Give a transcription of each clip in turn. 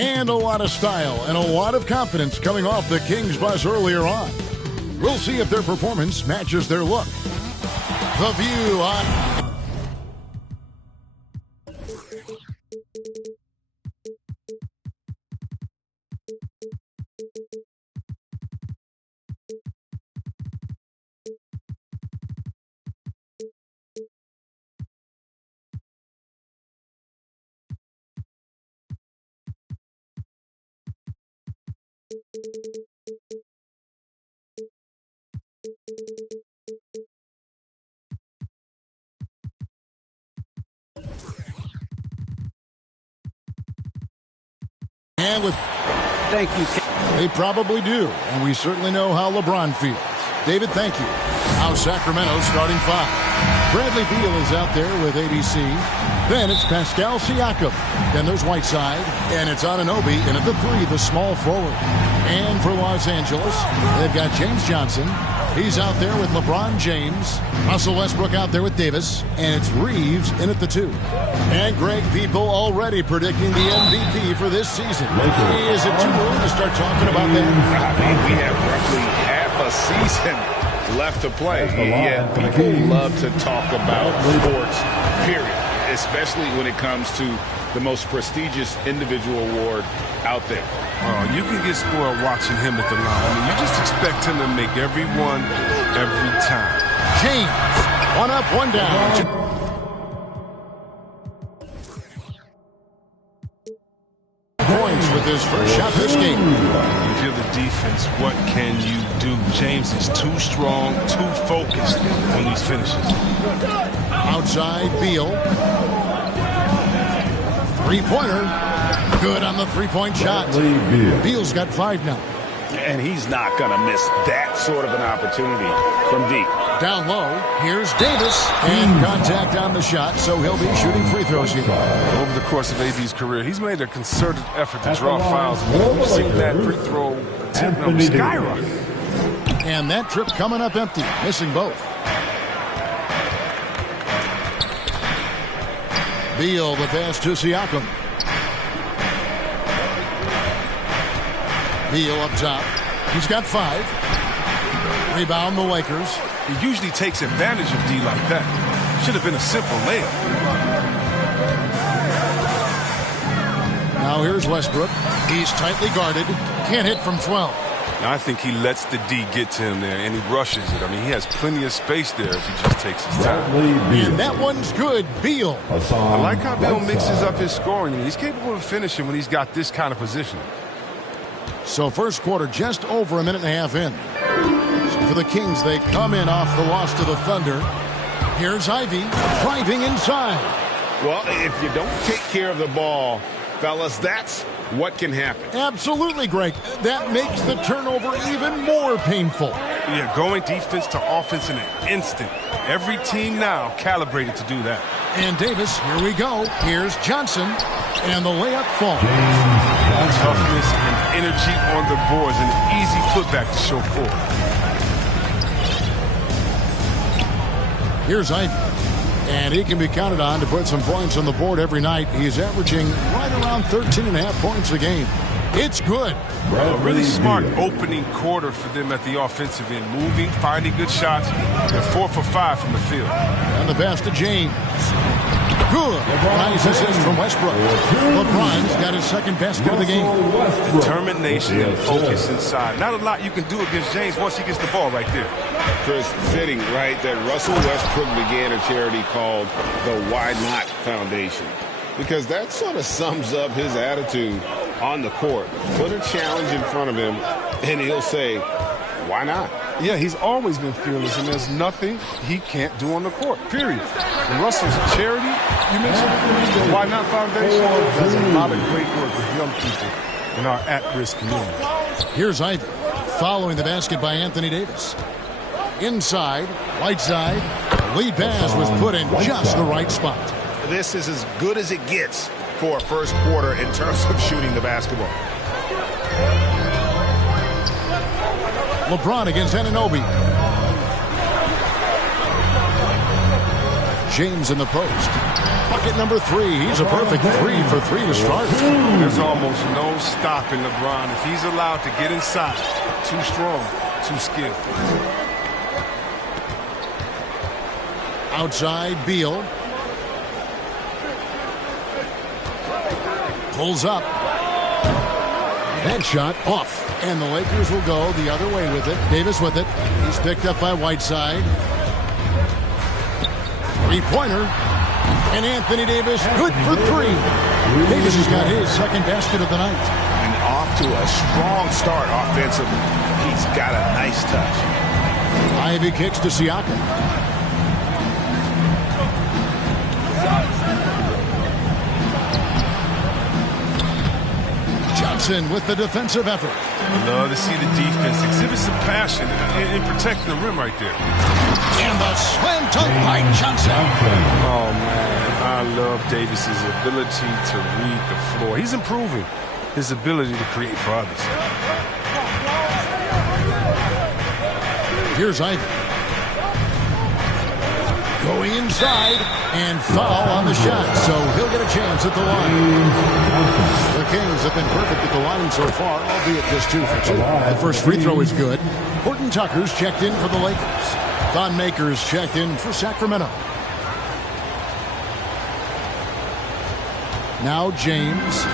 And a lot of style and a lot of confidence coming off the Kings bus earlier on. We'll see if their performance matches their look. The View on... And with... Thank you. They probably do, and we certainly know how LeBron feels. David, thank you. Now Sacramento starting five. Bradley Beal is out there with ABC. Then it's Pascal Siakam. Then there's Whiteside, and it's Anunoby in at the three, the small forward. And for Los Angeles, they've got James Johnson. He's out there with LeBron James. Russell Westbrook out there with Davis. And it's Reeves in at the two. And Greg, people already predicting the MVP for this season. Is it too early to start talking about that? I mean, we have roughly half a season left to play. Yet people love to talk about sports, period. Especially when it comes to the most prestigious individual award out there. You can get spoiled watching him at the line. I mean, you just expect him to make every one, every time. James, one up, one down. Points with his first shot this game. If you're the defense, what can you do? James is too strong, too focused on these finishes. Outside, Beal. Three-pointer. Good on the three-point shot. Beal's got five now. And he's not going to miss that sort of an opportunity from deep. Down low, here's Davis. And contact on the shot, so he'll be shooting free throws here. Over the course of AD's career, he's made a concerted effort to draw fouls. We've seen that free throw attempt number skyrocket. And that trip coming up empty, missing both. Beal, the pass to Siakam. Beal up top. He's got five. Rebound the Lakers. He usually takes advantage of D like that. Should have been a simple layup. Now here's Westbrook. He's tightly guarded. Can't hit from 12. Now I think he lets the D get to him there, and he rushes it. I mean, he has plenty of space there if he just takes his time. And that one's good. Beal. I like how Beal mixes up his scoring. He's capable of finishing when he's got this kind of position. So first quarter just over a minute and a half in. So for the Kings, they come in off the loss to the Thunder. Here's Ivy driving inside. Well, if you don't take care of the ball, fellas, that's what can happen. Absolutely, Greg. That makes the turnover even more painful. Yeah, going defense to offense in an instant. Every team now calibrated to do that. And Davis, here we go. Here's Johnson, and the layup falls. Toughness and energy on the boards, and an easy putback to show forward. Here's Ivy. And he can be counted on to put some points on the board every night. He's averaging right around 13.5 points a game. It's good. A really smart opening quarter for them at the offensive end. Moving, finding good shots. They're 4 for 5 from the field. And the pass to James. Good. Nice assist from Westbrook. LeBron's got his second basket of the game. Determination and focus inside. Not a lot you can do against James once he gets the ball right there. Chris, fitting, right, that Russell Westbrook began a charity called the Why Not Foundation. Because that sort of sums up his attitude on the court. Put a challenge in front of him, and he'll say, why not? Yeah, he's always been fearless, and there's nothing he can't do on the court, period. And Russell's charity, you mentioned, the Why Not Foundation, does a lot of great work with young people in our at-risk community. Here's Ivy, following the basket by Anthony Davis. Inside, Whiteside, the lead pass was put in just the right spot. This is as good as it gets for a first quarter in terms of shooting the basketball. LeBron against Anunoby. James in the post. Bucket number 3. He's a perfect 3 for 3 to start. There's almost no stopping LeBron if he's allowed to get inside. Too strong, too skilled. Outside, Beal. Pulls up. That shot off. And the Lakers will go the other way with it. Davis with it. He's picked up by Whiteside. Three-pointer. And Anthony Davis, good for 3. Davis has got his second basket of the night. And off to a strong start offensively. He's got a nice touch. Ivy kicks to Siakam. Johnson with the defensive effort. Love to see the defense exhibit some passion in protecting the rim right there. And the slam dunk by Johnson. Oh, man, I love Davis's ability to read the floor. He's improving his ability to create for others. Here's Ivy. Going inside and foul on the shot, so he'll get a chance at the line. The Kings have been perfect at the line so far, albeit just 2 for 2. The first free throw is good. Horton Tucker's checked in for the Lakers. Thon Maker's checked in for Sacramento. Now James.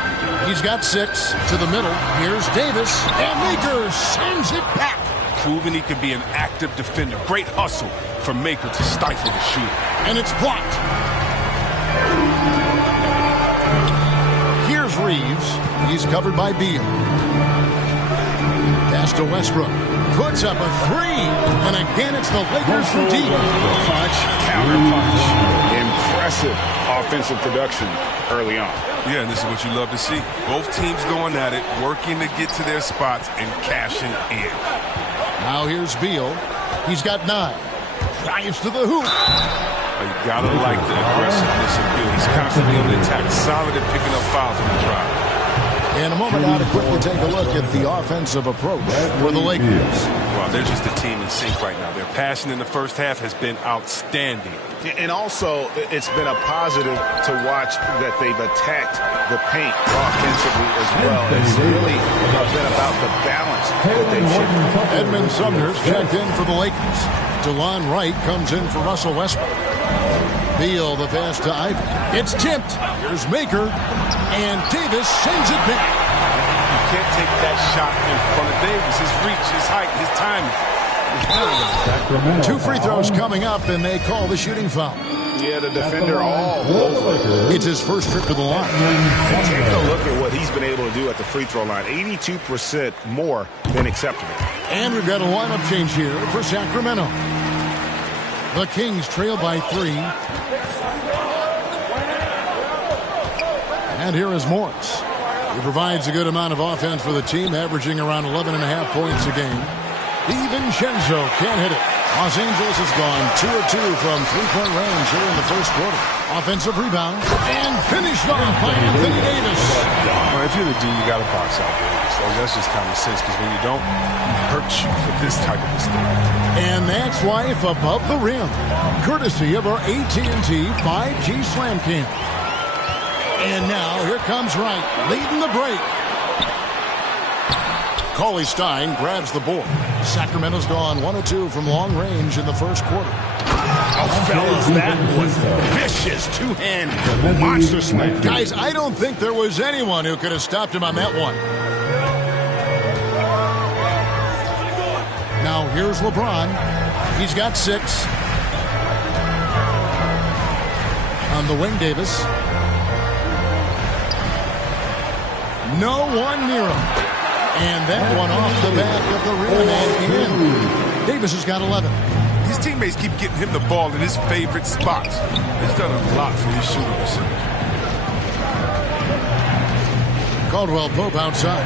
He's got 6 to the middle. Here's Davis, and Maker sends it back. Proving he can be an active defender. Great hustle for Maker to stifle the shooter. And it's blocked. Here's Reeves. He's covered by Beal. Pass to Westbrook. Puts up a 3. And again, it's the Lakers from deep. Punch, counter punch. Impressive offensive production early on. Yeah, and this is what you love to see. Both teams going at it, working to get to their spots and cashing in. Now here's Beal. He's got 9. Drives to the hoop. You gotta like the aggressiveness of Beal. He's constantly on the attack, solid at picking up fouls on the drive. In a moment now to quickly take a look at the offensive approach for the Lakers. Well, they're just a team in sync right now. Their passion in the first half has been outstanding. And also, it's been a positive to watch that they've attacked the paint offensively as well. It's really been about the balance that they've shown. Edmund Sumner's checked in for the Lakers. DeLon Wright comes in for Russell Westbrook. Beal the pass to Ivy. It's tipped. Here's Maker. And Davis sends it back. You can't take that shot in front of Davis. His reach, his height, his timing. 2 free throws coming up, and they call the shooting foul. Yeah, the defender all over. It's his first trip to the line. And take a look at what he's been able to do at the free throw line. 82% more than acceptable. And we've got a lineup change here for Sacramento. The Kings trail by 3. And here is Morris. He provides a good amount of offense for the team, averaging around 11.5 points a game. DiVincenzo can't hit it. Los Angeles has gone 2 of 2 from three-point range here in the first quarter. Offensive rebound and finished off by Anthony Davis. Well, if you're the D, you got to box out Davis. So that's just common sense, because when you don't, it hurts you for this type of mistake. And that's life above the rim, courtesy of our AT&T 5G Slam Cam. And now here comes Wright, leading the break. Cauley-Stein grabs the board. Sacramento's gone 1 of 2 from long range in the first quarter. Oh, fellas, that was vicious two-hand monster slam. Guys, I don't think there was anyone who could have stopped him on that one. Now here's LeBron. He's got 6. On the wing, Davis. No one near him. And that one off the back of the rim and in. Davis has got 11. His teammates keep getting him the ball in his favorite spots. He's done a lot for his shooting percentage. Caldwell Pope outside.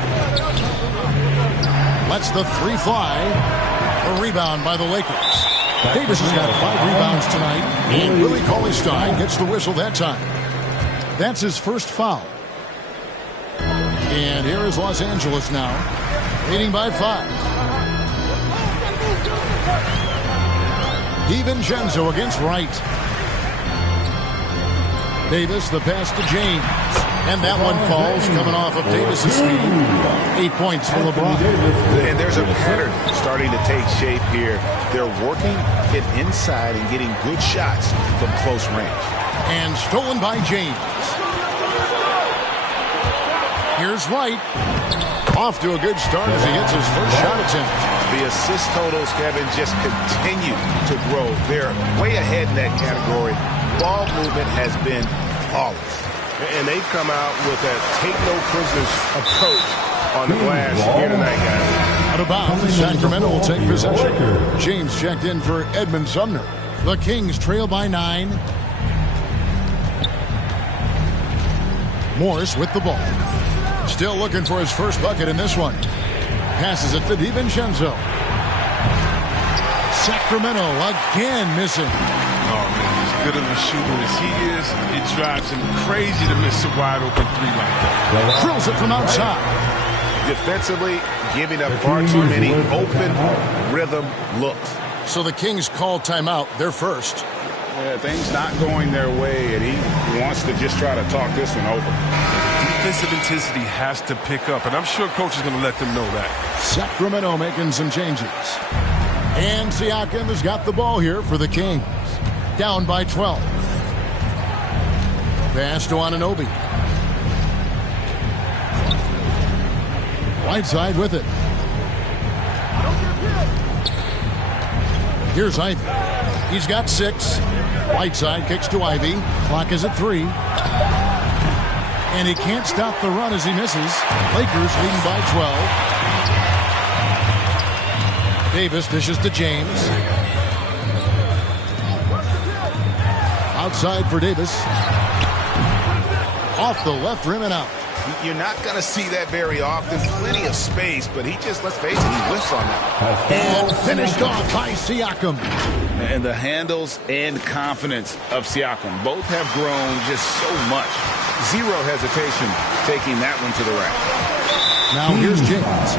Lets the 3 fly. A rebound by the Lakers. Davis has got 5 rebounds tonight. And Willie Cauley-Stein gets the whistle that time. That's his first foul. And here is Los Angeles now, leading by 5. DiVincenzo against Wright. Davis, the pass to James. And that one falls, coming off of Davis's speed. 8 points for LeBron. And there's a pattern starting to take shape here. They're working it inside and getting good shots from close range. And stolen by James. Here's White. Off to a good start as he gets his first shot attempt. The assist totals, Kevin, just continue to grow. They're way ahead in that category. Ball movement has been flawless. And they've come out with that take-no-prisoners approach on the glass here tonight, guys. Out of bounds, Sacramento will take possession. James checked in for Edmund Sumner. The Kings trail by 9. Morris with the ball. Still looking for his first bucket in this one. Passes it to DiVincenzo. Sacramento again missing. Oh, man, as good of a shooter as he is, it drives him crazy to miss a wide-open three like that. Drills it from outside. Defensively, giving up far too many open rhythm looks. So the Kings call timeout, their first. Yeah, things not going their way, and he wants to just try to talk this one over. Defensive intensity has to pick up, and I'm sure coach is going to let them know that. Sacramento making some changes. And Siakam has got the ball here for the Kings. Down by 12. Pass to Anunoby. Whiteside with it. Here's Ivy. He's got 6. Whiteside kicks to Ivy. Clock is at 3. And he can't stop the run as he misses. Lakers leading by 12. Davis dishes to James. Outside for Davis. Off the left rim and out. You're not going to see that very often. Plenty of space, but he just, let's face it, he whiffs on that. And finished off by Siakam. And the handles and confidence of Siakam both have grown just so much. Zero hesitation taking that one to the rack. Now here's James.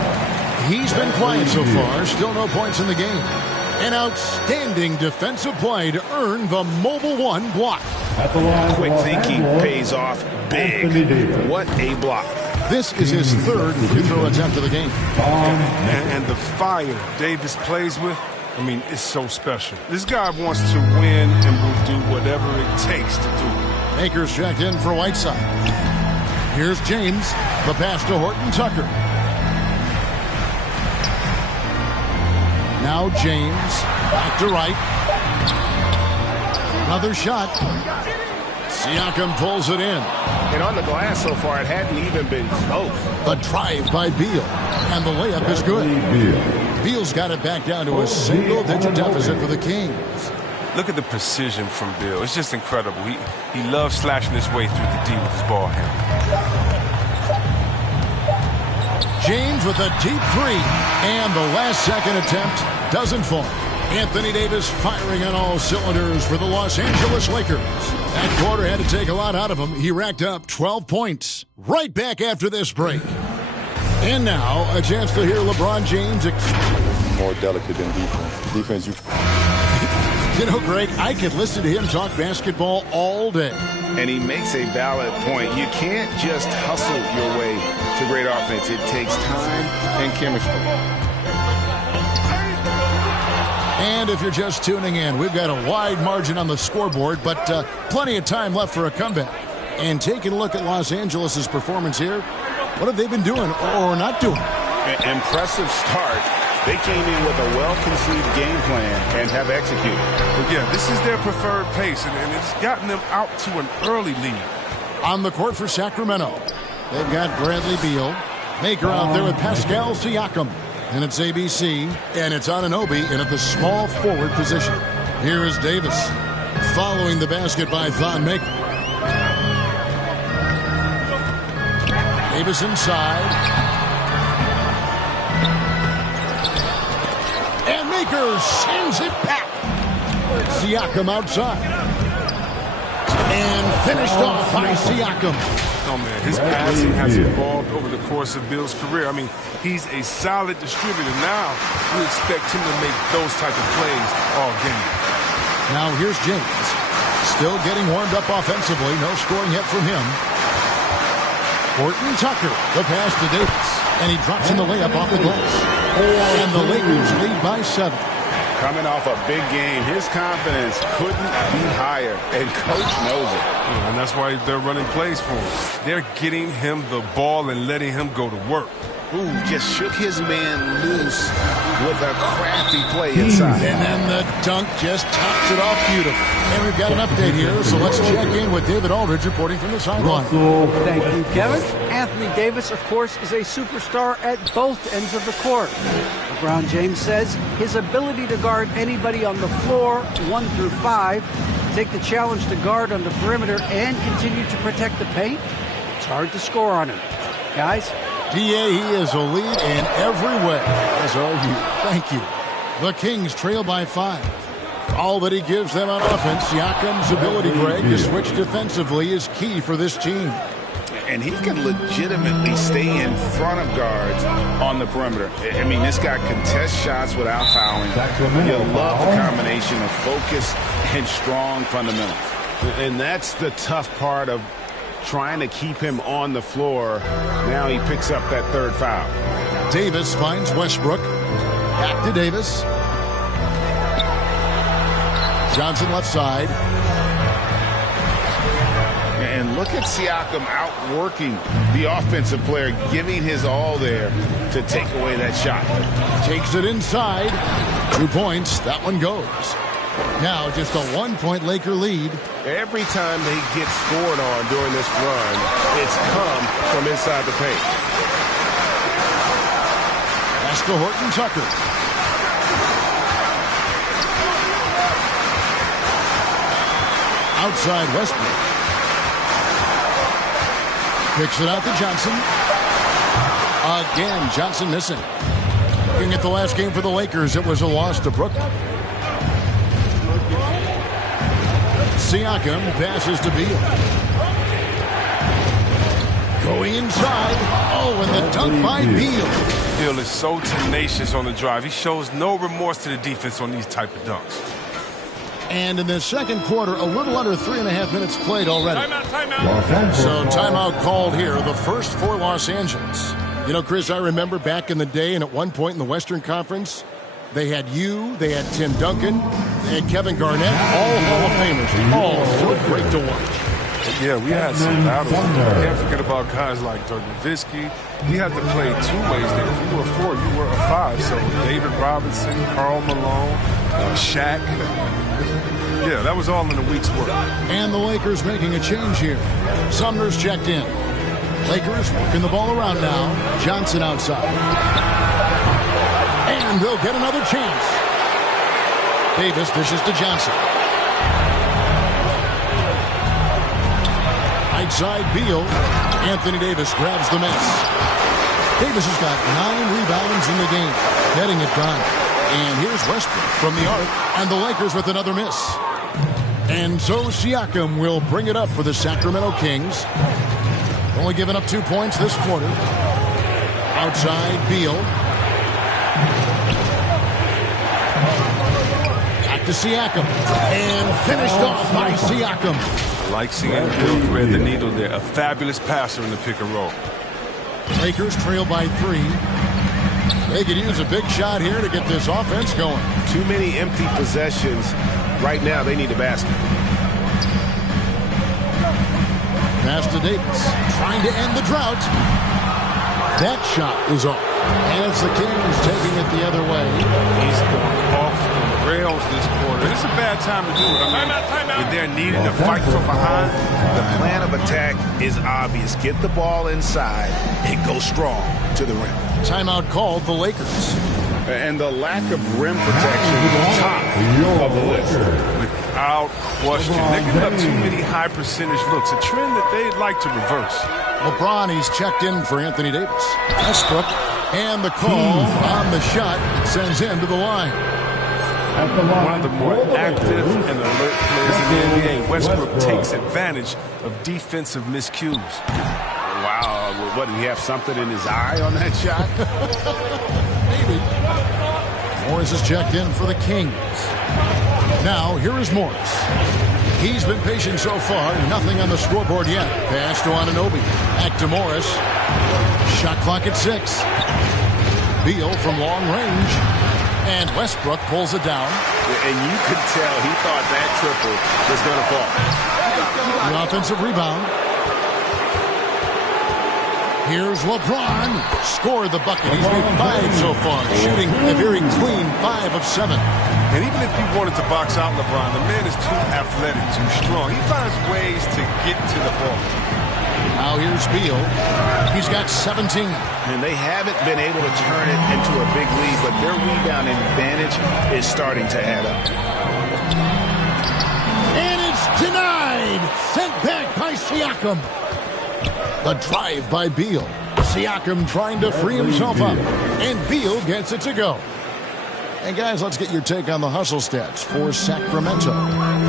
He's been quiet so far. Still no points in the game. An outstanding defensive play to earn the Mobile One block. Quick thinking pays off big. What a block. This is his third free throw attempt of the game. And the fire Davis plays with, I mean, it's so special. This guy wants to win and will do whatever it takes to do it. Akers checked in for Whiteside. Here's James. The pass to Horton Tucker. Now James. Back to right. Another shot. Siakam pulls it in. And on the glass so far, it hadn't even been close. A drive by Beal. And the layup is good. Beal's got it back down to a single-digit deficit for the Kings. Look at the precision from Beal. It's just incredible. He loves slashing his way through the D with his ball handle. James with a deep 3. And the last-second attempt doesn't fall. Anthony Davis firing on all cylinders for the Los Angeles Lakers. That quarter had to take a lot out of him. He racked up 12 points. Right back after this break. And now, a chance to hear LeBron James. More delicate than defense. Defense, You know, Greg, I could listen to him talk basketball all day. And he makes a valid point. You can't just hustle your way to great offense. It takes time and chemistry. And if you're just tuning in, we've got a wide margin on the scoreboard, but plenty of time left for a comeback. And taking a look at Los Angeles' performance here, what have they been doing or not doing? Impressive start. They came in with a well-conceived game plan and have executed. But yeah, this is their preferred pace, and it's gotten them out to an early lead. On the court for Sacramento, they've got Bradley Beal. Maker out there with Pascal Siakam. And it's ABC, and it's Anunoby in at the small forward position. Here is Davis, following the basket by Thon Maker. Davis inside. And Maker sends it back. Siakam outside. And finished off by Siakam. Oh, man, his passing has evolved over the course of Bill's career. I mean, he's a solid distributor. Now, we expect him to make those type of plays all game. Now here's James. still getting warmed up offensively. No scoring yet from him. Horton Tucker, the pass to Davis. And he drops in the layup off the glass. And the Lakers lead by 7. Coming off a big game, his confidence couldn't be higher, and Coach knows it. Yeah, and that's why they're running plays for him. They're getting him the ball and letting him go to work. Ooh, just shook his man loose with a crafty play inside. And then the dunk just tops it off beautifully. And we've got an update here, so let's check in with David Aldridge reporting from the sideline. Thank you, Kevin. Anthony Davis, of course, is a superstar at both ends of the court. LeBron James says his ability to guard anybody on the floor, 1 through 5, take the challenge to guard on the perimeter and continue to protect the paint, it's hard to score on him. Guys? DA, he is a lead in every way, as are you. Thank you. The Kings trail by 5. All that he gives them on offense, Siakam's ability, Greg, to switch defensively is key for this team. And he can legitimately stay in front of guards on the perimeter. I mean, this guy contests shots without fouling. You love the combination of focus and strong fundamentals. And that's the tough part of trying to keep him on the floor. Now he picks up that 3rd foul. Davis finds Westbrook. Back to Davis. Johnson left side. And look at Siakam outworking the offensive player, giving his all there to take away that shot. Takes it inside. 2 points. That one goes. Now just a 1-point Laker lead. Every time they get scored on during this run, it's come from inside the paint. Pass to Horton Tucker. Outside Westbrook. Kicks it out to Johnson. Again, Johnson missing. Looking at the last game for the Lakers, it was a loss to Brooklyn. Siakam passes to Beal. Going inside. Oh, and the dunk by Beal. Beal is so tenacious on the drive. He shows no remorse to the defense on these type of dunks. And in the second quarter, a little under 3.5 minutes played already. Timeout. So timeout called here, the first for Los Angeles. You know, Chris, I remember back in the day and at one point in the Western Conference, they had you, they had Tim Duncan, they had Kevin Garnett, all Hall of Famers. All so great to watch. Yeah, we had some battles. Can't forget about guys like Dirk Nowitzki. We had to play 2 ways there. If you were a 4, you were a 5. So David Robinson, Karl Malone, Shaq. Yeah, that was all in a week's work. And the Lakers making a change here. Sumner's checked in. Lakers working the ball around now. Johnson outside. And they'll get another chance. Davis dishes to Johnson. Right side, Beal. Anthony Davis grabs the miss. Davis has got 9 rebounds in the game, getting it done. And here's Westbrook from the arc, and the Lakers with another miss. And so Siakam will bring it up for the Sacramento Kings. Only giving up 2 points this quarter. Outside, Beal. Back to Siakam. And finished off by Siakam. I like seeing Beal thread the needle there. A fabulous passer in the pick and roll. Lakers trail by 3. They could use a big shot here to get this offense going. Too many empty possessions. Right now, they need a basket. Pass to Davis. Trying to end the drought. That shot is off. As the Kings taking it the other way. He's going off the rails this quarter. It's a bad time to do it. I mean, if they're needing to fight from behind, The plan of attack is obvious. Get the ball inside and go strong to the rim. Timeout called the Lakers. And the lack of rim protection top of the list. without question. They're giving up too many high percentage looks, a trend that they'd like to reverse. LeBron, he's checked in for Anthony Davis. Westbrook, and the call on the shot sends him to the line. One of the more active and alert players in the NBA, Westbrook takes advantage of defensive miscues. Wow, what, did he have something in his eye on that shot? Maybe. Morris is checked in for the Kings. Now, here is Morris. He's been patient so far. Nothing on the scoreboard yet. Pass to Anunoby. Back to Morris. Shot clock at 6. Beal from long range. And Westbrook pulls it down. And you could tell he thought that triple was going to fall. The offensive rebound. Here's LeBron. Scored the bucket. He's made 5 so far. Shooting a very clean 5 of 7. And even if you wanted to box out LeBron, the man is too athletic, too strong. He finds ways to get to the ball. Now here's Beal. He's got 17. And they haven't been able to turn it into a big lead, but their rebound advantage is starting to add up. And it's denied. Sent back by Siakam. The drive by Beal. Siakam trying to free himself up. And Beal gets it to go. And guys, let's get your take on the hustle stats for Sacramento.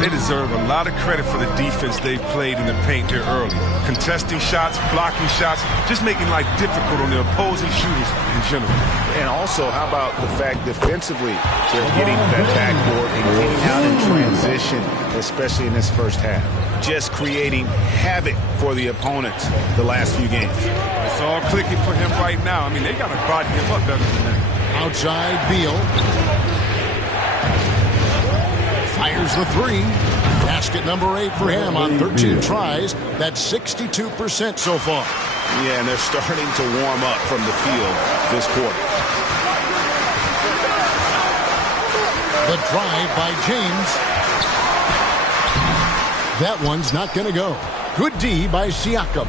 They deserve a lot of credit for the defense they've played in the paint here early. Contesting shots, blocking shots, just making life difficult on the opposing shooters in general. And also, how about the fact defensively, they're getting that backboard and getting out in transition, especially in this first half. Just creating havoc for the opponents the last few games. It's all clicking for him right now. I mean, they got to body him up better than that. Outside Beal. Fires the 3. Basket number 8 for him on 13 tries. That's 62% so far. Yeah, and they're starting to warm up from the field this quarter. The drive by James. That one's not going to go. Good D by Siakam.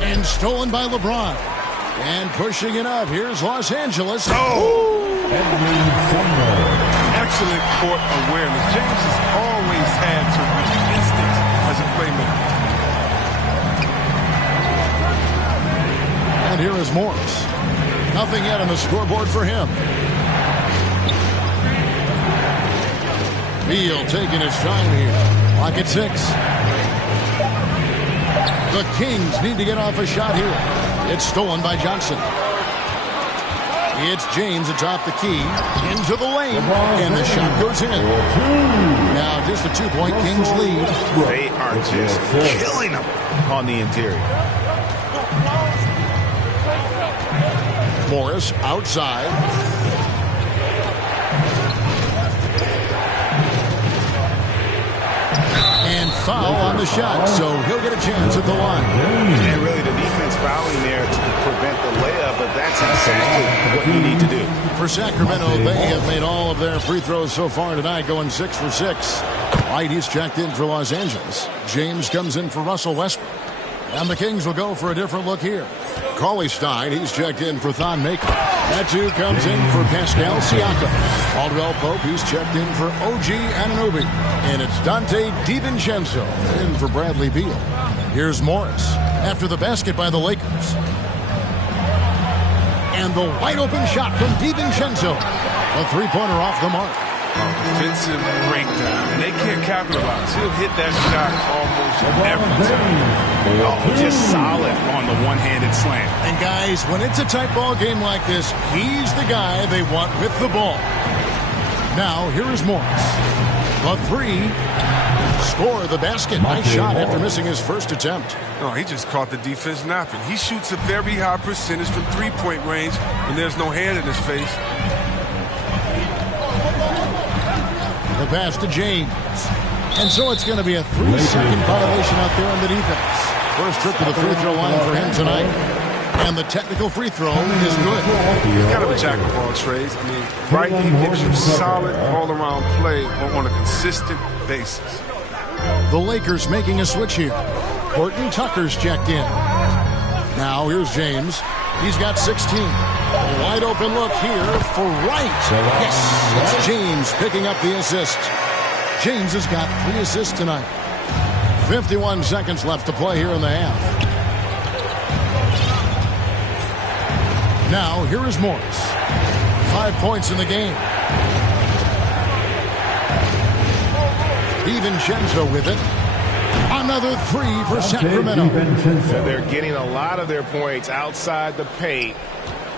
And stolen by LeBron. And pushing it up. Here's Los Angeles. Oh! Excellent court awareness. James has always had terrific instincts as a playmaker. And here is Morris. Nothing yet on the scoreboard for him. Beal taking his time here. Clock at 6. The Kings need to get off a shot here. It's stolen by Johnson. It's James atop the key. Into the lane. And the shot goes in. Now just a 2-point Kings lead. They are just killing them on the interior. Morris outside. And foul on the shot, so he'll get a chance at the line. And really the defense fouling there to prevent the layup, but that's exactly what you need to do. For Sacramento, they have made all of their free throws so far tonight, going 6 for 6. White, he's checked in for Los Angeles. James comes in for Russell Westbrook. And the Kings will go for a different look here. Cauley-Stein, he's checked in for Thon Maker. That too comes in for Pascal Siakam. Caldwell Pope, he's checked in for OG Anunoby. And it's Dante DiVincenzo in for Bradley Beal. Here's Morris after the basket by the Lakers. And the wide open shot from DiVincenzo. A 3-pointer off the mark. Defensive breakdown, and they can't capitalize. He'll hit that shot almost every time. Oh, just solid on the one-handed slam. And guys, when it's a tight ball game like this, he's the guy they want with the ball. Now, here is Morris. The 3. Score the basket. Nice shot after missing his first attempt. No, he just caught the defense napping. He shoots a very high percentage from three-point range when there's no hand in his face. The pass to James. And so it's going to be a 3-second violation out there on the defense. First trip to the free throw line for him tonight. And the technical free throw is good. He's kind of a jack of all trades. I mean, right, he gives you solid all-around play on a consistent basis. The Lakers making a switch here. Horton Tucker's checked in. Now here's James. He's got 16. A wide open look here for Wright. Yes, it's James picking up the assist. James has got 3 assists tonight. 51 seconds left to play here in the half. Now, here is Morris. 5 points in the game. DiVincenzo with it. Another 3 for Sacramento. They're getting a lot of their points outside the paint.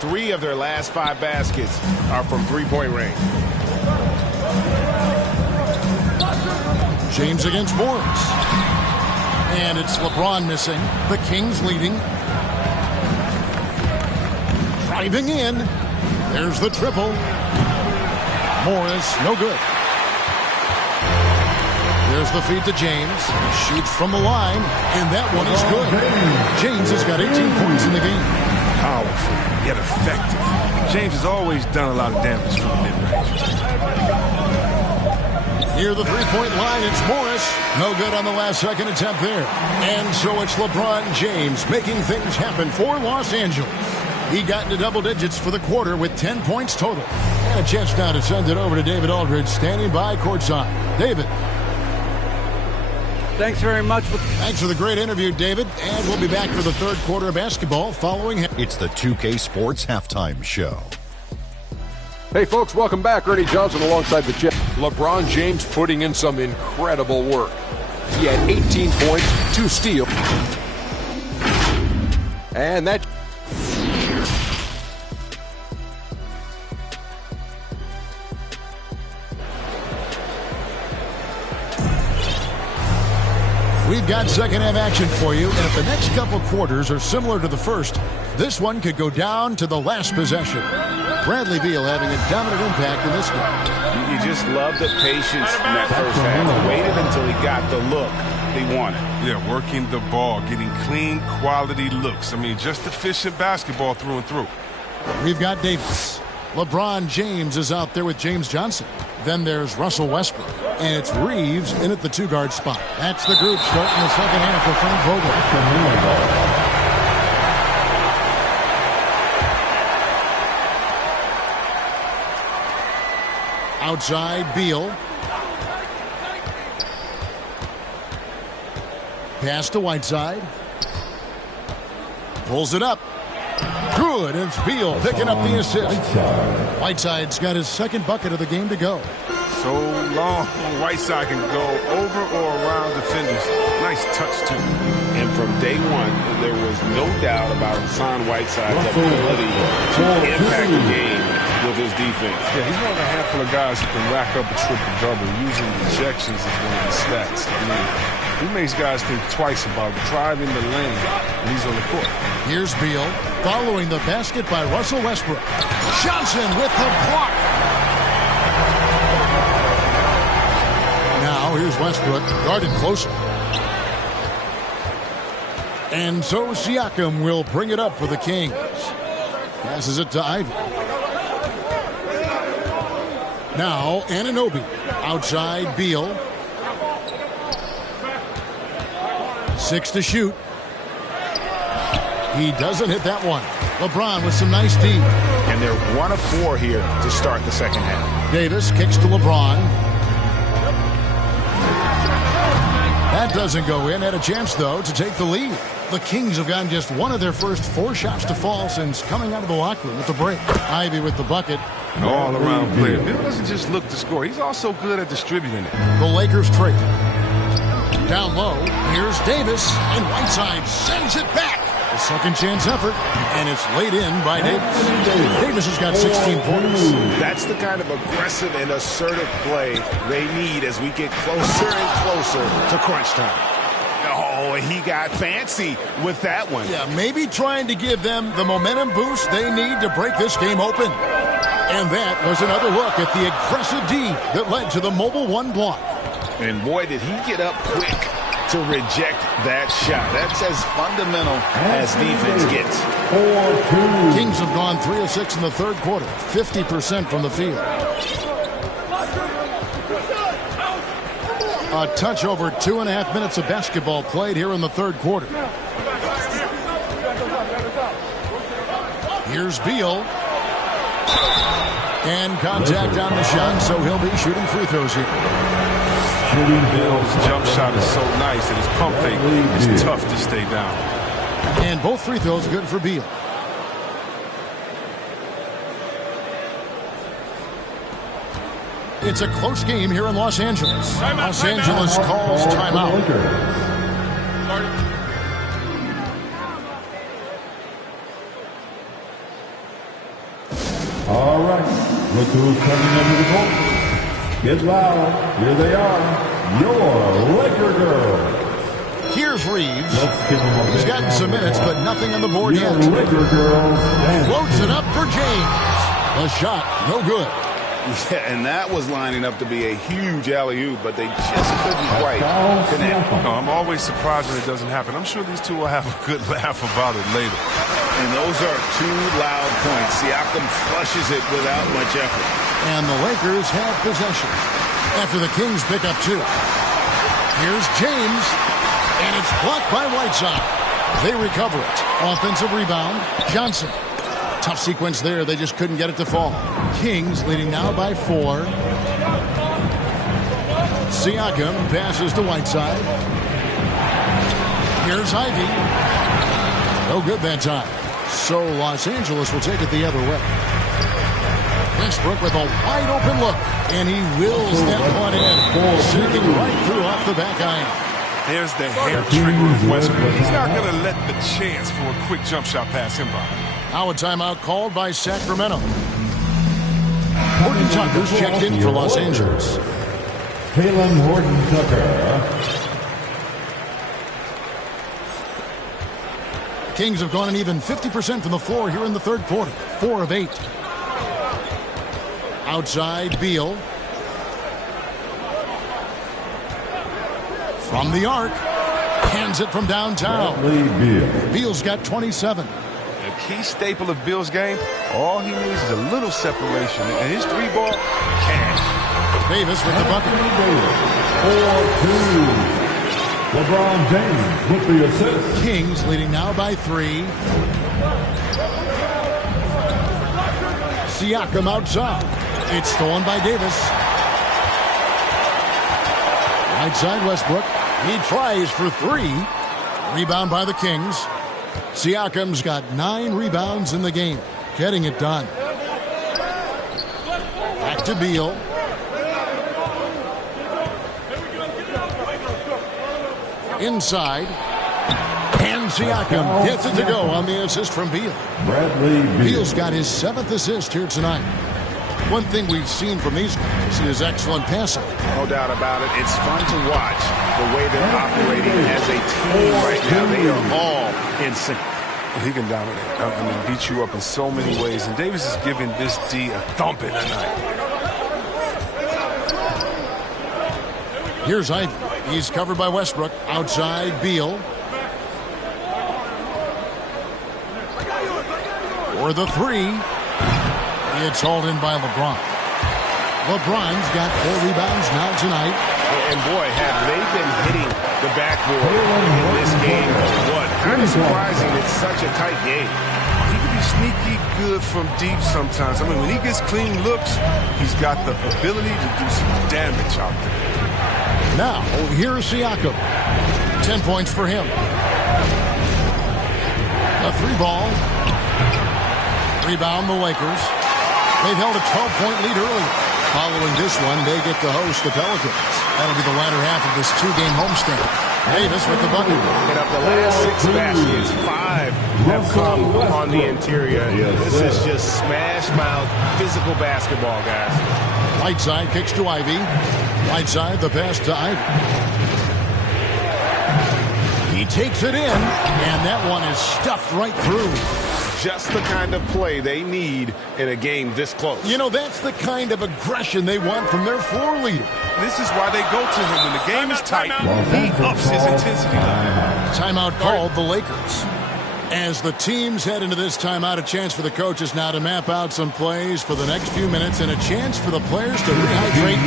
3 of their last 5 baskets are from 3-point range. James against Morris. And it's LeBron missing. The Kings leading. Driving in. There's the triple. Morris, no good. There's the feed to James. Shoots from the line, and that one is good. James has got 18 points in the game. Powerful, yet effective. James has always done a lot of damage from the mid-range. Near the three-point line, it's Morris. No good on the last-second attempt there. And so it's LeBron James making things happen for Los Angeles. He got into double digits for the quarter with 10 points total. And a chance now to send it over to David Aldridge, standing by courtside. David. Thanks very much. Thanks for the great interview, David. And we'll be back for the third quarter of basketball following him. It's the 2K Sports Halftime Show. Hey, folks, welcome back. Ernie Johnson alongside the Jet. LeBron James putting in some incredible work. He had 18 points, 2 steals. And that... We've got second-half action for you, and if the next couple quarters are similar to the first, this one could go down to the last possession. Bradley Beal having a dominant impact in this game. You just love the patience in that first half. He waited until he got the look he wanted. Yeah, working the ball, getting clean, quality looks. I mean, just efficient basketball through and through. We've got Davis. LeBron James is out there with James Johnson. Then there's Russell Westbrook. And it's Reeves in at the two-guard spot. That's the group starting the second half for Frank Vogel. Outside, Beal. Pass to Whiteside. Pulls it up. Good. It's Beal picking up the assist. Whiteside's got his second bucket of the game to go. So long, Whiteside can go over or around defenders. Nice touch, too. And from day one, there was no doubt about Hassan Whiteside's ability to impact the game with his defense. Yeah, he's one of a handful of guys who can rack up a triple-double using rejections as one of his stats. I mean, he makes guys think twice about driving the lane when he's on the court. Here's Beal following the basket by Russell Westbrook. Johnson with the block. Now here's Westbrook guarded closer. And so Siakam will bring it up for the Kings. Passes it to Ivy. Now Anunoby outside Beal. 6 to shoot. He doesn't hit that one. LeBron with some nice D. And they're 1 of 4 here to start the second half. Davis kicks to LeBron. That doesn't go in. Had a chance, though, to take the lead. The Kings have gotten just one of their first 4 shots to fall since coming out of the locker room with the break. Ivy with the bucket. An all-around player. Bill doesn't just look to score. He's also good at distributing it. The Lakers trade. Down low, here's Davis, and Whiteside sends it back. A second chance effort, and it's laid in by Davis. Davis has got 16 points. That's the kind of aggressive and assertive play they need as we get closer and closer to crunch time. Oh, he got fancy with that one. Yeah, maybe trying to give them the momentum boost they need to break this game open. And that was another look at the aggressive D that led to the mobile 1 block. And boy, did he get up quick to reject that shot. That's as fundamental as defense gets. Kings have gone 3 of 6 in the third quarter, 50% from the field. A touch over 2.5 minutes of basketball played here in the third quarter. Here's Beal. And contact on the shot, so he'll be shooting free throws here. Bill's jump shot is so nice, and his pump fake is tough to stay down. And both free throws good for Beal. It's a close game here in Los Angeles. Los Angeles calls timeout. All right, look who's coming into the court. Get loud. Here they are. Your Laker girls. Here's Reeves. He's gotten some minutes, but nothing on the board yet. Floats it up for James. A shot, no good. Yeah, and that was lining up to be a huge alley-oop, but they just couldn't quite connect. I'm always surprised when it doesn't happen. I'm sure these two will have a good laugh about it later. And those are two loud points. Siakam flushes it without much effort. And the Lakers have possession after the Kings pick up 2. Here's James, and it's blocked by Whiteside. They recover it. Offensive rebound, Johnson. Tough sequence there. They just couldn't get it to fall. Kings leading now by 4. Siakam passes to Whiteside. Here's Ivy. No good that time. So Los Angeles will take it the other way. Westbrook with a wide open look. And he wills that one in. Sinking right through off the back iron. There's the hair trigger of Westbrook. He's not going to let the chance for a quick jump shot pass him by. Now a timeout called by Sacramento. Horton-Tucker's checked in for Los Angeles. Taylor Horton-Tucker. Kings have gone an even 50% from the floor here in the third quarter. 4 of 8. Outside, Beal. From the arc. Hands it from downtown. Beal's got 27. A key staple of Beal's game, all he needs is a little separation. And his 3-ball, cash. Davis with the bucket. 4-2. LeBron James with the assist. Kings leading now by 3. Siakam outside. It's stolen by Davis. Right side Westbrook. He tries for 3. Rebound by the Kings. Siakam's got 9 rebounds in the game. Getting it done. Back to Beal. Inside. And Siakam gets it to go on the assist from Beal. Beal's got his 7th assist here tonight. One thing we've seen from these guys is excellent passing. No doubt about it. It's fun to watch the way they're operating as a team right now. They are all in sync. He can dominate. I mean, beat you up in so many ways. And Davis is giving this D a thumping tonight. Here's Ivy. He's covered by Westbrook. Outside, Beal. For the 3. It's hauled in by LeBron. LeBron's got 4 rebounds now tonight. And boy, have they been hitting the backboard in this game. What? Kind of surprising. It's such a tight game. He can be sneaky good from deep sometimes. I mean, when he gets clean looks, he's got the ability to do some damage out there. Now, here's Siakam. 10 points for him. A 3-ball. Rebound the Lakers. They've held a 12-point lead earlier. Following this one, they get to host the Pelicans. That'll be the latter half of this 2-game homestand. Davis with the bucket. And of the last 6 baskets, 5 have come on the interior. This is just smash-mouth physical basketball, guys. Whiteside kicks to Ivy. Whiteside, the pass to Ivy. He takes it in, and that one is stuffed right through. Just the kind of play they need in a game this close. You know, that's the kind of aggression they want from their floor leader. This is why they go to him. When the game is tight, he ups his intensity. Timeout called the Lakers. As the teams head into this timeout, a chance for the coaches now to map out some plays for the next few minutes and a chance for the players to rehydrate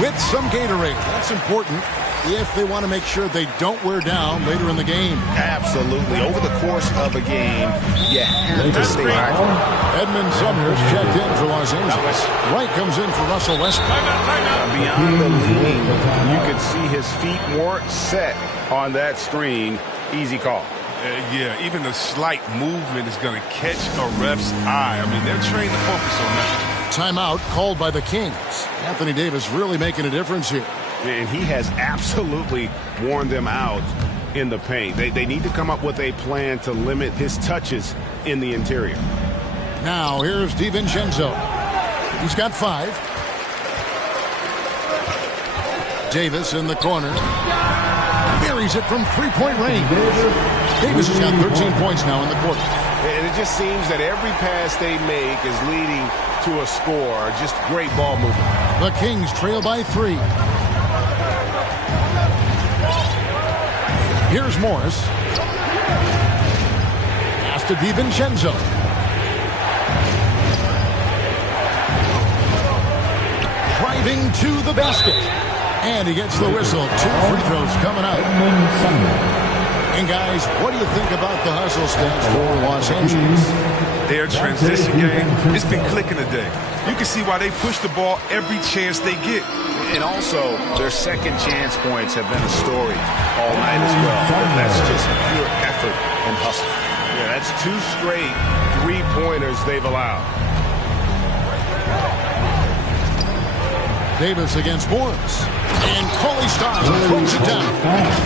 with some Gatorade. That's important if they want to make sure they don't wear down later in the game. Absolutely. Over the course of a game, you have to stay hydrated. Edmund Sumner's checked in for Los Angeles. Wright comes in for Russell Westbrook. Beyond the lean, you could see his feet more set on that screen. Easy call. Yeah, even a slight movement is going to catch a ref's eye. I mean, they're trained to focus on that. Timeout called by the Kings. Anthony Davis really making a difference here. And he has absolutely worn them out in the paint. They need to come up with a plan to limit his touches in the interior. Now, here's DiVincenzo. He's got 5. Davis in the corner. Buries it from three-point range. Davis has got 13 points now in the quarter. And it just seems that every pass they make is leading to a score. Just great ball movement. The Kings trail by 3. Here's Morris. Pass to DiVincenzo. Driving to the basket. And he gets the whistle. 2 free throws coming up. And guys, what do you think about the hustle stats for Los Angeles? Their transition game, it's been clicking today. You can see why they push the ball every chance they get. And also, their second chance points have been a story all night as well. But that's just pure effort and hustle. Yeah, that's 2 straight three-pointers they've allowed. Davis against Morris. And Cauley-Stein throws it down.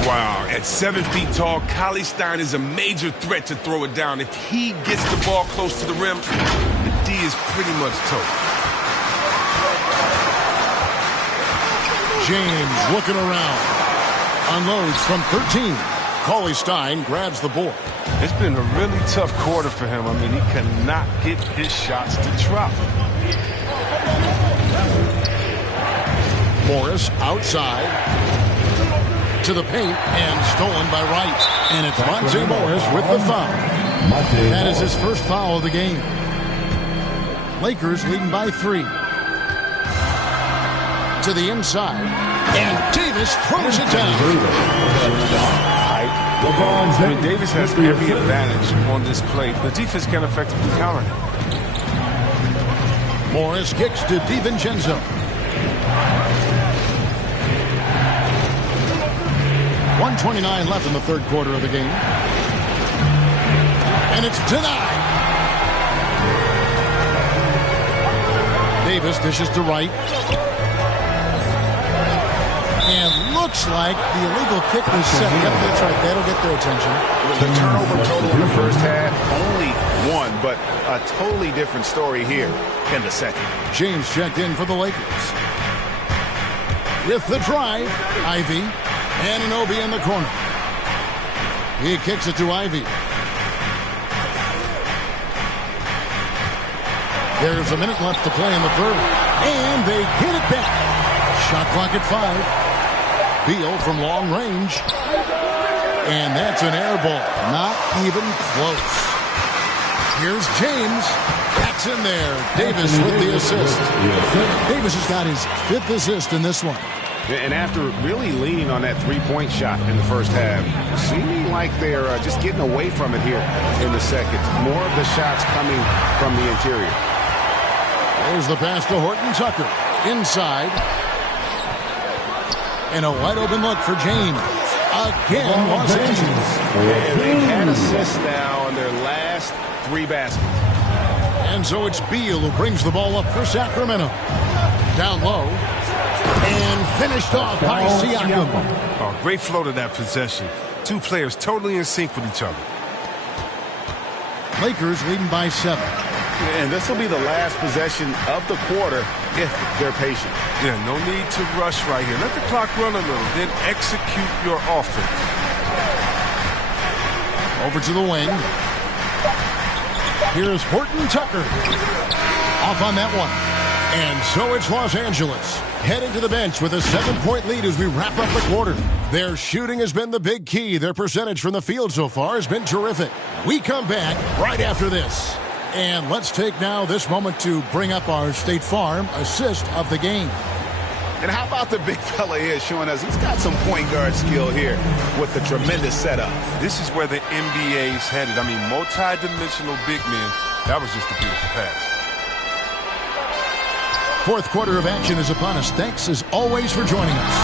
Wow, at 7 feet tall, Cauley-Stein is a major threat to throw it down. If he gets the ball close to the rim, the D is pretty much toast. James looking around. Unloads from 13. Cauley-Stein grabs the board. It's been a really tough quarter for him. I mean, he cannot get his shots to drop. Morris outside to the paint and stolen by Wright. And it's Monte Morris with the foul. That is his first foul of the game. Lakers leading by 3. To the inside. And Davis throws it down. I mean, Davis has every advantage on this play. The defense can effectively counter him. Morris kicks to DiVincenzo. .129 left in the third quarter of the game. And it's denied. Davis dishes to Wright. And looks like the illegal kick was set. Yep, that's right. That'll get their attention. The turnover total in the first half, only 1, but a totally different story here in the second. James checked in for the Lakers. With the drive, Ivy. Anunoby in the corner. He kicks it to Ivy. There's a minute left to play in the third. And they get it back. Shot clock at 5. Beal from long range. And that's an air ball. Not even close. Here's James. That's in there. Davis with the assist. Davis has got his 5th assist in this one. And after really leaning on that three-point shot in the first half, seeming like they're just getting away from it here in the second. More of the shots coming from the interior. There's the pass to Horton Tucker. Inside. And a wide-open look for James. Again, Los Angeles. And they've had assists now on their last 3 baskets. And so it's Beal who brings the ball up for Sacramento. Down low. And finished off by Siakam. Oh, great flow to that possession. 2 players totally in sync with each other. Lakers leading by 7. And this will be the last possession of the quarter if they're patient. Yeah, no need to rush right here. Let the clock run a little, then execute your offense. Over to the wing. Here's Horton Tucker. Off on that one. And so it's Los Angeles heading to the bench with a 7-point lead as we wrap up the quarter. Their shooting has been the big key. Their percentage from the field so far has been terrific. We come back right after this. And let's take now this moment to bring up our State Farm assist of the game. And how about the big fella here showing us he's got some point guard skill here with the tremendous setup. This is where the NBA is headed. I mean, multi-dimensional big men. That was just a beautiful pass. Fourth quarter of action is upon us. Thanks as always for joining us.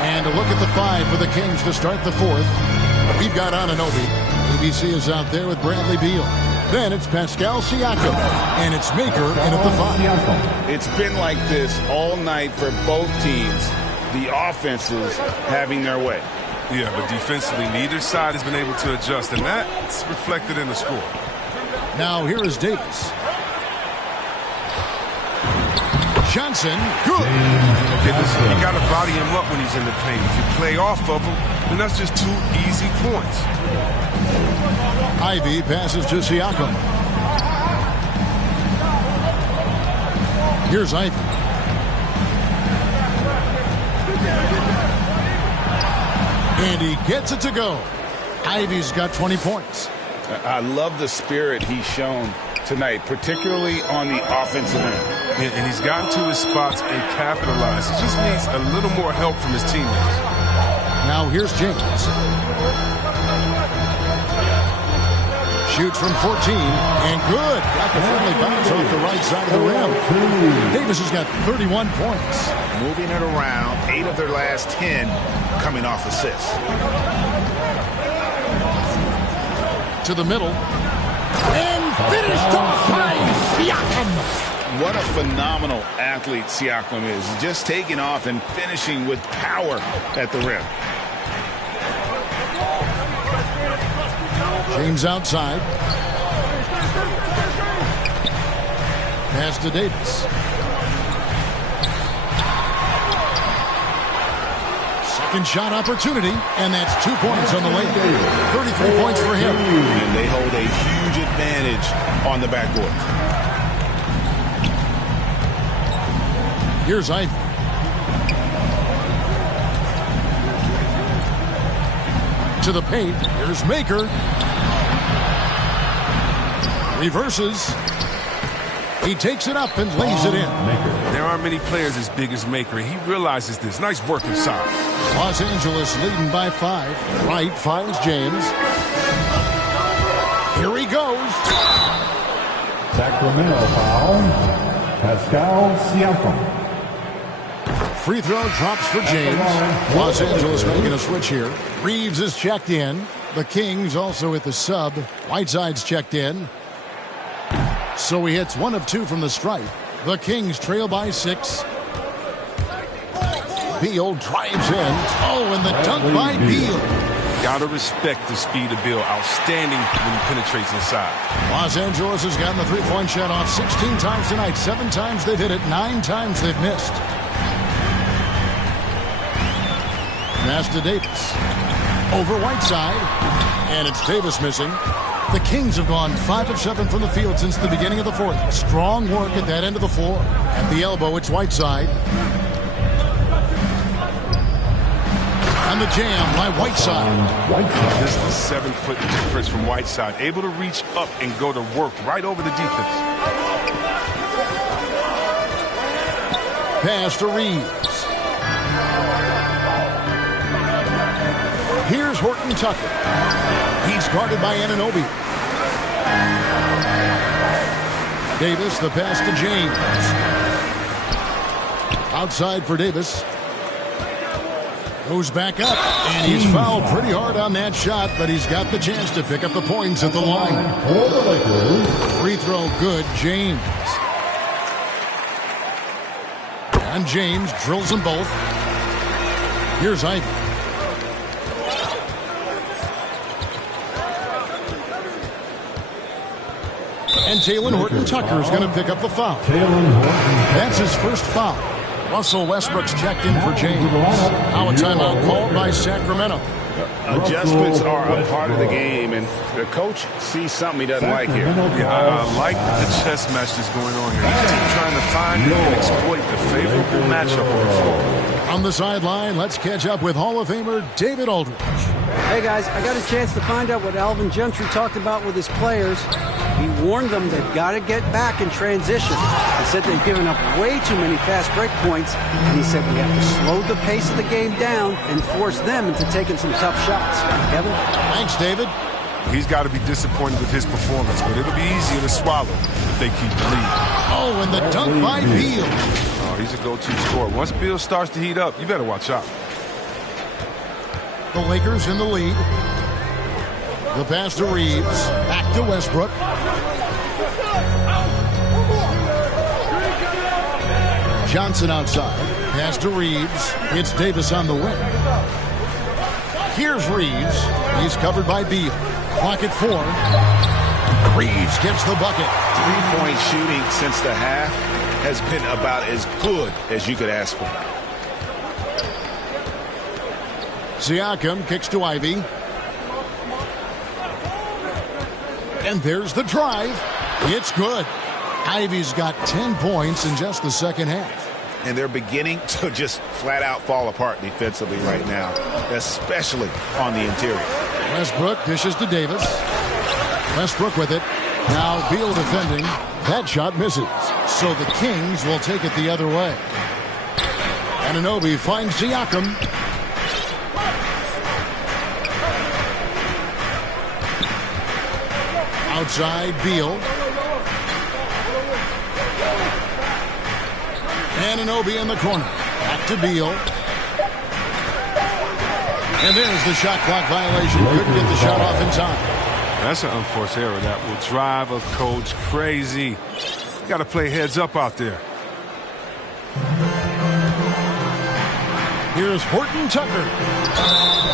And a look at the 5 for the Kings to start the fourth. We've got Anunoby. ABC is out there with Bradley Beal. Then it's Pascal Siakam. And it's Maker in at the 5. It's been like this all night for both teams. The offenses having their way. Yeah, but defensively, neither side has been able to adjust, and that's reflected in the score. Now here is Davis. Johnson, good. Okay, listen, you got to body him up when he's in the paint. If you play off of him, then that's just 2 easy points. Ivy passes to Siakam. Here's Ivy. And he gets it to go. Ivy's got 20 points. I love the spirit he's shown tonight, particularly on the offensive end. And he's gotten to his spots and capitalized. He just needs a little more help from his teammates. Now here's James. Shoots from 14, and good. Got the friendly bounce off the right side of the rim. Davis has got 31 points. Moving it around, 8 of their last 10 coming off assists. To the middle. And finished off by Siakam. What a phenomenal athlete Siakam is. Just taking off and finishing with power at the rim. James outside. Pass to Davis. Second shot opportunity, and that's 2 points on the way. 33 points for him. And they hold a huge advantage on the backboard. Here's Ivy. To the paint. Here's Maker. Reverses. He takes it up and lays it in. There aren't many players as big as Maker. He realizes this. Nice work inside. Los Angeles leading by 5. Wright finds James. Here he goes. Sacramento foul. Pascal Siakam. Free throw drops for James. Los Angeles making a switch here. Reeves is checked in. The Kings also at the sub. Whiteside's checked in. So he hits 1 of 2 from the stripe. The Kings trail by 6. Beal drives in. Oh, and the dunk by Beal. Gotta respect the speed of Beal. Outstanding when he penetrates inside. Los Angeles has gotten the three-point shot off 16 times tonight. 7 times they've hit it. 9 times they've missed. Pass to Davis. Over Whiteside. And it's Davis missing. The Kings have gone 5 of 7 from the field since the beginning of the 4th. Strong work at that end of the floor. At the elbow, it's Whiteside. And the jam by Whiteside. This is a 7-foot difference from Whiteside. Able to reach up and go to work right over the defense. Pass to Reeves. Here's Horton Tucker. He's guarded by Anunoby. Davis, the pass to James. Outside for Davis. Goes back up, and he's fouled pretty hard on that shot, but he's got the chance to pick up the points at the line. Free throw good, James. And James drills them both. Here's Ivy. And Taylor Horton Tucker is going to pick up the foul. That's his first foul. Russell Westbrook's checked in for James. Now a timeout called by Sacramento. Adjustments are a part of the game, and the coach sees something he doesn't like here. Yeah, I like the chess match that's going on here. He's trying to find and exploit the favorable matchup on the floor. On the sideline, let's catch up with Hall of Famer David Aldridge. Hey, guys, I got a chance to find out what Alvin Gentry talked about with his players. He warned them they've got to get back in transition. He said they've given up way too many fast break points, and he said we have to slow the pace of the game down and force them into taking some tough shots. Kevin? Thanks, David. He's got to be disappointed with his performance, but it'll be easier to swallow if they keep leading. Oh, and the dunk by Beal. Oh, he's a go-to scorer. Once Beal starts to heat up, you better watch out. The Lakers in the lead. The pass to Reeves. Back to Westbrook. Johnson outside. Pass to Reeves. It's Davis on the wing. Here's Reeves. He's covered by Beal. Clock at 4. Reeves gets the bucket. 3-point shooting since the half. has been about as good as you could ask for. Siakam kicks to Ivy. And there's the drive. It's good. Ivy's got 10 points in just the second half. And they're beginning to just flat out fall apart defensively right now, especially on the interior. Westbrook dishes to Davis. Westbrook with it. Now Beal defending. That shot misses. So the Kings will take it the other way. Anunoby finds Siakam. Outside Beal. Anunoby in the corner. Back to Beal. And there's the shot clock violation. Couldn't get the shot off in time. That's an unforced error that will drive a coach crazy. You got to play heads up out there. Here's Horton Tucker.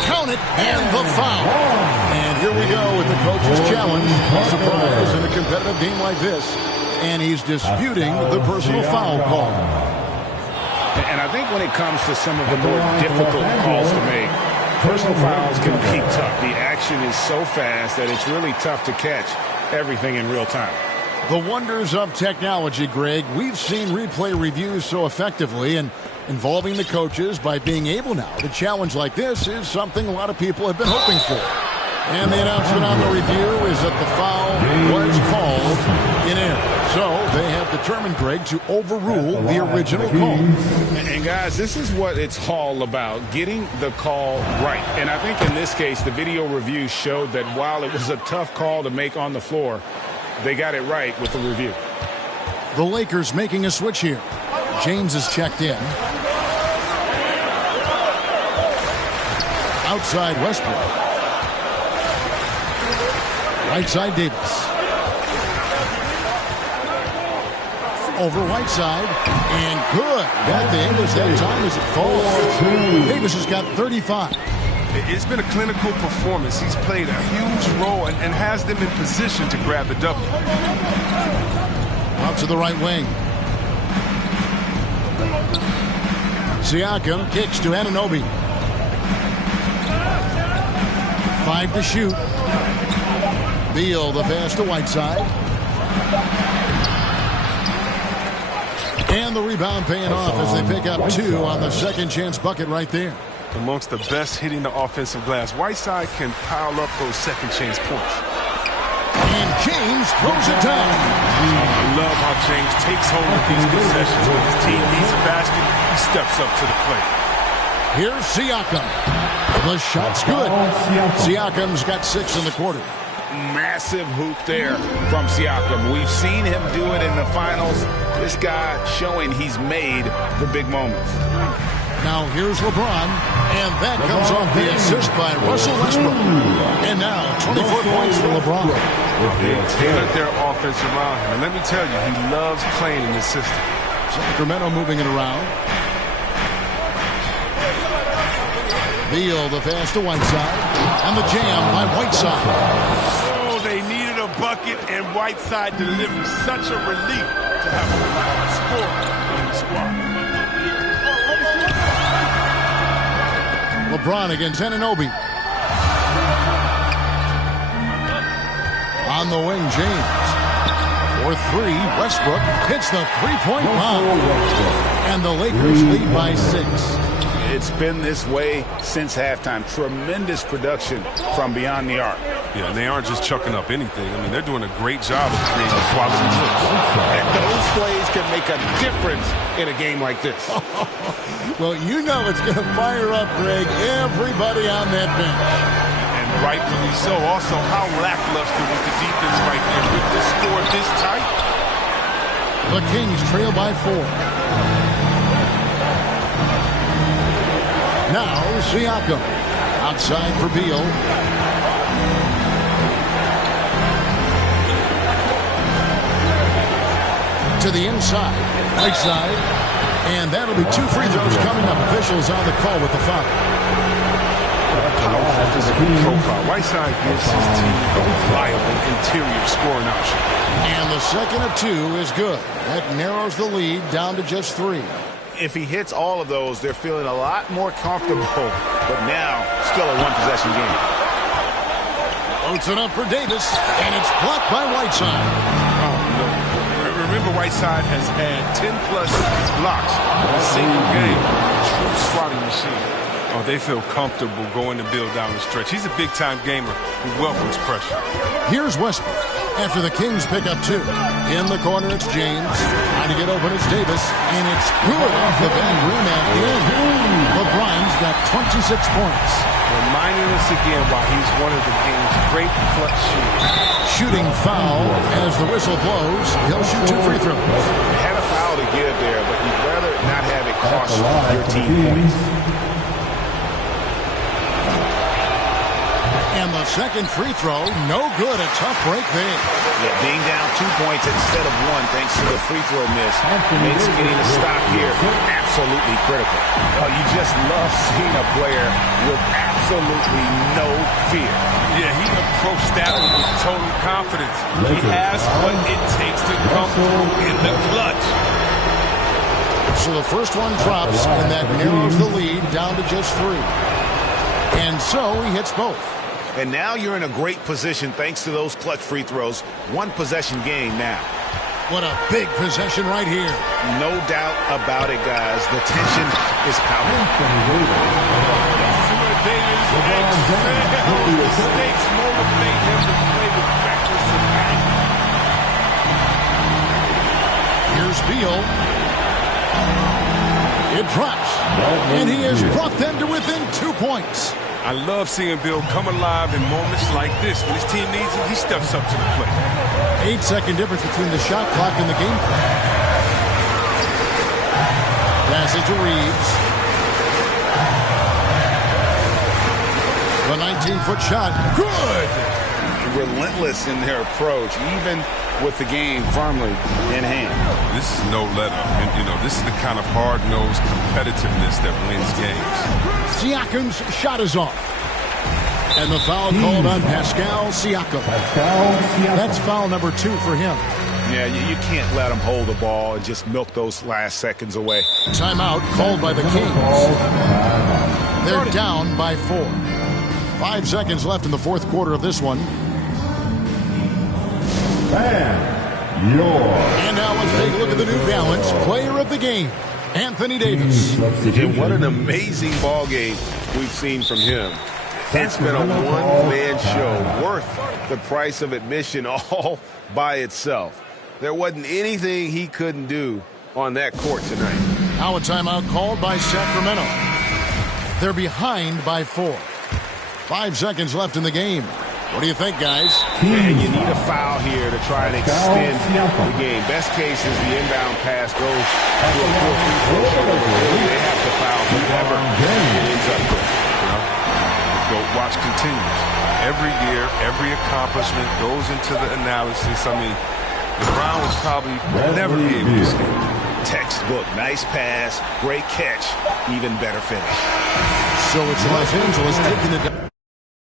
Count it, and the foul. And here we go with the coach's challenge. No surprise in a competitive game like this. And he's disputing the personal foul call. And I think when it comes to some of the more difficult calls to make, personal fouls can be tough. The action is so fast that it's really tough to catch everything in real time. The wonders of technology, Greg. We've seen replay reviews so effectively, and involving the coaches by being able now to challenge like this is something a lot of people have been hoping for. And the announcement on the review is that the foul was called in error. So they have determined, Greg, to overrule the original call. And guys, this is what it's all about, getting the call right. And I think in this case, the video review showed that while it was a tough call to make on the floor, they got it right with the review. The Lakers making a switch here. James is checked in. Outside Westbrook. Right side Davis. Over Whiteside. And good. That Davis that time as it falls. Davis has got 35. It's been a clinical performance. He's played a huge role and has them in position to grab the W. Out to the right wing. Siakam kicks to Anunoby. 5 to shoot. Beal the pass to Whiteside. And the rebound paying off as they pick up 2 on the second chance bucket right there. Amongst the best hitting the offensive glass. Whiteside can pile up those second chance points. And James throws it down. I love how James takes hold of these possessions. When his team needs a basket, he steps up to the plate. Here's Siakam. The shot's good. Siakam's got 6 in the quarter. Massive hoop there from Siakam. We've seen him do it in the finals. This guy showing he's made for big moments. Now here's LeBron, and that comes off the assist by Russell Westbrook. And now 24 points for LeBron. They tailored their offense around him. And let me tell you, he loves playing in this system. Sacramento moving it around. Beal the pass to Whiteside. And the jam by Whiteside. Oh, they needed a bucket, and Whiteside delivered. Such a relief to have a score in the squad. LeBron against Anunoby. On the wing, James. For 3, Westbrook hits the three-point bomb. And the Lakers lead by 6. It's been this way since halftime. Tremendous production from beyond the arc. Yeah, and they aren't just chucking up anything. I mean, they're doing a great job of creating quality looks. And those plays can make a difference in a game like this. Well, you know it's going to fire up, Greg, everybody on that bench. And rightfully so. Also, how lackluster was the defense right there with the score this tight? The Kings trail by 4. Now Siakam outside for Beal. To the inside, right side, and that'll be 2 free throws coming up. Officials on the call with the foul. Powerful physical profile. Whiteside gives his team a reliable interior scoring option. And the second of 2 is good. That narrows the lead down to just 3. If he hits all of those, they're feeling a lot more comfortable. But now, still a one-possession game. Loads it up for Davis, and it's blocked by Whiteside. Oh, no. Remember, Whiteside has had 10-plus blocks in a single game. True swatting machine. Oh, they feel comfortable going to build down the stretch. He's a big-time gamer who welcomes pressure. Here's Westbrook after the Kings pick up 2. In the corner, it's James. Trying to get open, it's Davis. And it's good off the back rim at the end. LeBron's got 26 points. Reminding us again why he's one of the game's great clutch shooters. Shooting foul as the whistle blows. He'll shoot 2 free throws. You had a foul to give there, but you'd rather not have it cost your team points. And the second free throw, no good. A tough break there. Yeah, being down 2 points instead of 1 thanks to the free throw miss makes getting a stop here absolutely critical. Oh, you just love seeing a player with absolutely no fear. Yeah, he approached that one with total confidence. He has what it takes to come through in the clutch. So the first one drops, and that narrows the lead down to just 3. And so he hits both. And now you're in a great position thanks to those clutch free throws. One possession game now. What a big possession right here. No doubt about it, guys. The tension is palpable. Davis excels. The stakes motivate him to play with reckless abandon. Here's Beal. It drops. And he has brought them to within 2 points. I love seeing Bill come alive in moments like this. When his team needs him, he steps up to the plate. 8-second difference between the shot clock and the game clock. Pass it to Reeves. The 19-foot shot. Good! Relentless in their approach, even with the game firmly in hand. This is no let up. And, this is the kind of hard-nosed competitiveness that wins games. Siakam's shot is off. And the foul called on Pascal Siakam. That's foul number 2 for him. Yeah, you can't let him hold the ball and just milk those last seconds away. Timeout called by the Kings. They're down by 4. 5 seconds left in the fourth quarter of this one. And now let's take a look at the New Balance player of the game, Anthony Davis. And what an amazing ball game we've seen from him. It's been a one-man show worth the price of admission all by itself. There wasn't anything he couldn't do on that court tonight. Now a timeout called by Sacramento. They're behind by 4. 5 seconds left in the game. What do you think, guys? Man, you need a foul here to try and extend the game. Best case is the inbound pass goes to a 4-free throw. They have to foul whoever it ends up with. The watch continues. Every year, every accomplishment goes into the analysis. I mean, LeBron would probably never be able to escape. Textbook, nice pass, great catch, even better finish. So it's Los Angeles taking it down.